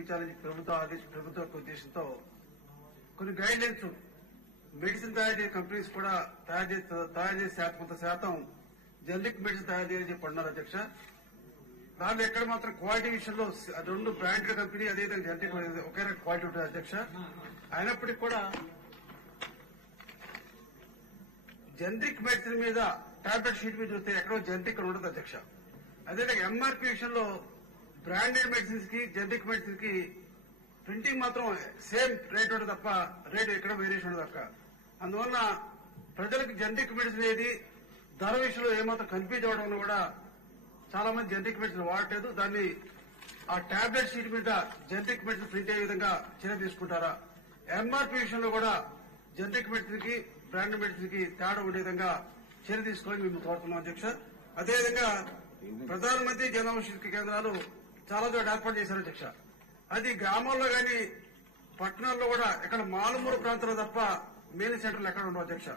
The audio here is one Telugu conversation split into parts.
ఇప్పించాలని ప్రభుత్వ ఉద్దేశంతో కొన్ని గైడ్ లైన్స్ మెడిసిన్ తయారు చేసే కంపెనీస్ కూడా తయారు చేసే కొంత శాతం జనరిక్ మెడిసిన్ తయారు చేయాలని చెప్పి అన్నారు అధ్యక్ష. దాంట్లో ఎక్కడ మాత్రం క్వాలిటీ విషయంలో రెండు బ్రాండెడ్ కంపెనీ అదేవిధంగా జనరిక్ ఒకే క్వాలిటీ ఉంటుంది అధ్యక్ష. అయినప్పటికీ కూడా జనరిక్ మెడిసిన్ మీద టాబ్లెట్ షీట్ మీద చూస్తే ఎక్కడో జనరిక్ ఉండదు అధ్యక్ష. అదేవిధంగా ఎంఆర్పీ విషయంలో బ్రాండెడ్ మెడిసిన్స్ కి జనరిక్ మెడిసిన్ కి ప్రింటింగ్ మాత్రం సేమ్ రేట్ ఉంటుంది తప్ప రేట్ ఎక్కడ వేరియేషన్ ఉండదు అక్క. అందువల్ల ప్రజలకు జనరిక్ మెడిసిన్ ఏది ధర విషయంలో ఏమాత్రం కన్ఫ్యూజ్ అవడం వల్ల కూడా చాలా మంది జనరిక్ మెడిసిన్ వాడలేదు. దాన్ని ఆ టాబ్లెట్ షీట్ మీద జనరిక్ మెడిసిన్ ప్రింట్ అయ్యే విధంగా చర్య తీసుకుంటారా? ఎంఆర్పీ విషయంలో కూడా జనరిక్ మెడిసిన్ కి బ్రాండెడ్ మెడిసిన్ కి తేడా ఉండే విధంగా చర్య తీసుకోవాలని మేము కోరుతున్నాం అధ్యక్ష. అదేవిధంగా ప్రధానమంత్రి జన ఔషధి కేంద్రాలు చాలా చోట్ల ఏర్పాటు చేశారు అధ్యక్ష. అది గ్రామాల్లో గాని పట్టణాల్లో కూడా ఎక్కడ మారుమూల ప్రాంతాల్లో తప్ప మెయిన్ సెంటర్లు ఎక్కడ ఉండవు అధ్యక్ష.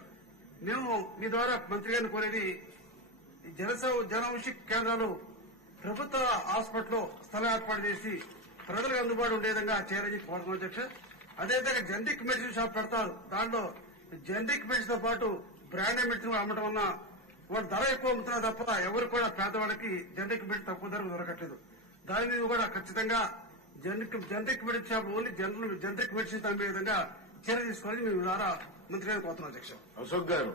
మేము మీ ద్వారా మంత్రి గారిని కోరేది జన ఔషధి కేంద్రాలు ప్రభుత్వ హాస్పిటల్లో స్థలం ఏర్పాటు చేసి ప్రజలకు అందుబాటు ఉండే విధంగా చేయాలని కోరుతున్నాం అధ్యక్ష. అదేవిధంగా జనరిక్ మెడిసిన్ షాప్ పెడతారు. దాంట్లో జనరిక్ మెడిసిన్ తో పాటు బ్రాండెడ్ మెడిసిన్ అమ్మటం వల్ల వాళ్ళు ధర ఎక్కువ అమ్ముతున్నారు తప్ప ఎవరు కూడా పేదవాళ్ళకి జనరిక్ మెడిసిన్ తక్కువ ధరకు దొరకట్లేదు. దాని మీద కూడా ఖచ్చితంగా generic medicine shop only generic medicine అమ్మే విధంగా చర్య తీసుకోవాలని మేము ద్వారా మంత్రి గారిని కోరుతున్నాం అధ్యక్ష. అశోక్ గారు.